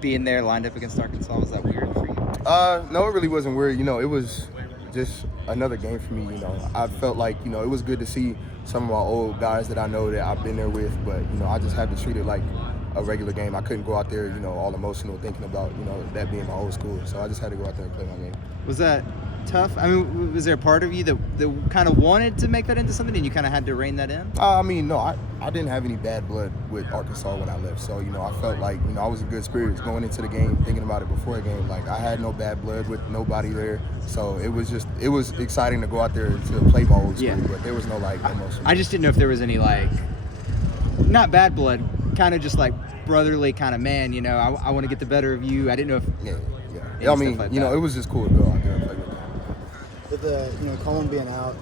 being there lined up against Arkansas, was that weird for you? No, it really wasn't weird. It was just another game for me. I felt like, it was good to see some of my old guys that I know that I've been there with, but, I just had to treat it like a regular game. I couldn't go out there, all emotional thinking about, that being my old school. So I just had to go out there and play my game. Was that tough? I mean, was there a part of you that kind of wanted to make that into something and you kind of had to rein that in? No, I didn't have any bad blood with Arkansas when I left. So, I felt like, I was in good spirits going into the game, thinking about it before the game. Like, I had no bad blood with nobody there. So it was exciting to go out there to play my old school, but there was no, emotion. I just didn't know if there was any, not bad blood, kind of just brotherly kind of, man, I want to get the better of you. I didn't know if... Yeah. I mean, it was just cool to go out there and play with them. With Collin being out,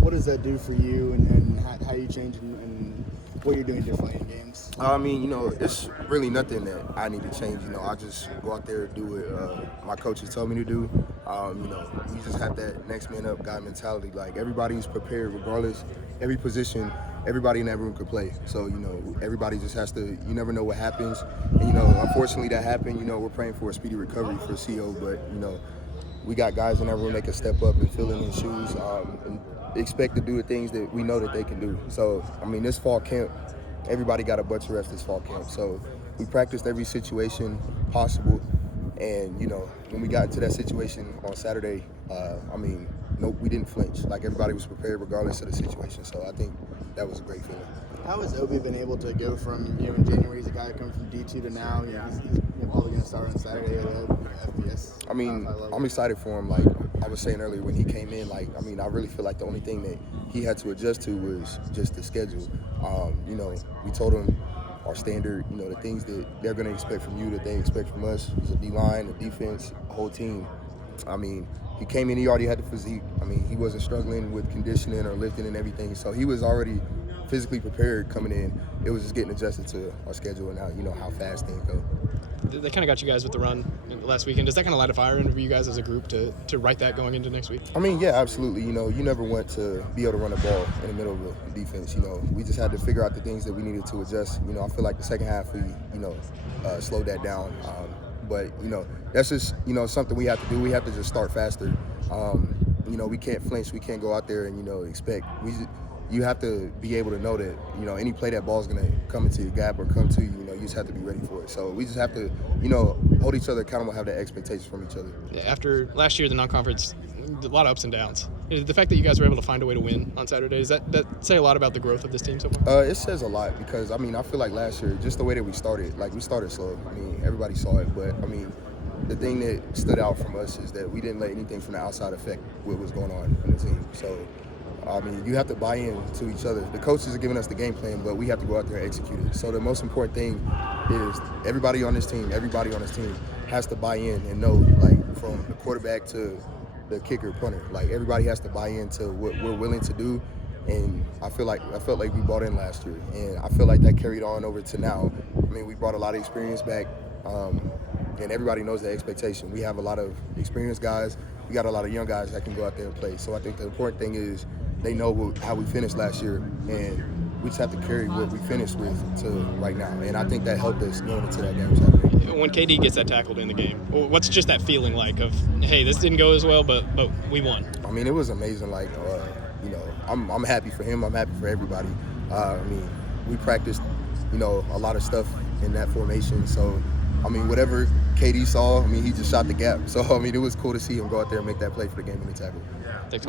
what does that do for you and how you change and what you're doing differently in games? It's really nothing that I need to change. I just go out there and do what my coaches tell me to do. We just have that next man up guy mentality. Like, everybody's prepared regardless. Every position, everybody in that room could play. So, everybody just has to, you never know what happens. And, unfortunately that happened. We're praying for a speedy recovery for CO, but, we got guys in that room that can step up and fill in their shoes and expect to do the things that we know that they can do. So, this fall camp, everybody got a bunch of rest this fall camp. So we practiced every situation possible. And, when we got into that situation on Saturday, we didn't flinch. Like, everybody was prepared regardless of the situation. So I think that was a great feeling. How has Obi been able to go from, in January, he's a guy coming from D2 to now, he's probably going to start on Saturday at FBS? I'm excited for him. Like I was saying earlier when he came in, I really feel like the only thing that he had to adjust to was just the schedule. We told him our standard, the things that they're going to expect from you, that they expect from us. It's a D-line, a defense, a whole team. He came in, he already had the physique. He wasn't struggling with conditioning or lifting and everything. So he was already physically prepared coming in. It was just getting adjusted to our schedule and how fast things go. They kind of got you guys with the run last weekend. Does that kind of light a fire under you guys as a group to write that going into next week? Yeah, absolutely. You never want to be able to run the ball in the middle of a defense. We just had to figure out the things that we needed to adjust. I feel like the second half we, slowed that down. But that's just, something we have to do. We have to just start faster. We can't flinch. We can't go out there and, expect. You have to be able to know that, any play that ball's going to come into your gap or come to you, you just have to be ready for it. So we just have to, hold each other accountable, have that expectation from each other. Yeah, after last year, the non-conference, a lot of ups and downs. The fact that you guys were able to find a way to win on Saturday, does that say a lot about the growth of this team so far? It says a lot because, I feel like last year, just the way that we started, we started slow. Everybody saw it, but, the thing that stood out from us is that we didn't let anything from the outside affect what was going on in the team. So, you have to buy in to each other. The coaches are giving us the game plan, but we have to go out there and execute it. So the most important thing is everybody on this team has to buy in and know, from the quarterback to the kicker, punter, everybody has to buy into what we're willing to do. And I felt like we bought in last year, and I feel like that carried on over to now. We brought a lot of experience back, and everybody knows the expectation. We have a lot of experienced guys. We got a lot of young guys that can go out there and play. So I think the important thing is they know how we finished last year, and we just have to carry what we finished with to right now. And I think that helped us going into that game Saturday. When KD gets that tackled in the game, what's just that feeling like of, hey, this didn't go as well, but we won? It was amazing. I'm happy for him. I'm happy for everybody. We practiced, a lot of stuff in that formation. So, whatever KD saw, he just shot the gap. So, it was cool to see him go out there and make that play for the game in the tackle. Thanks,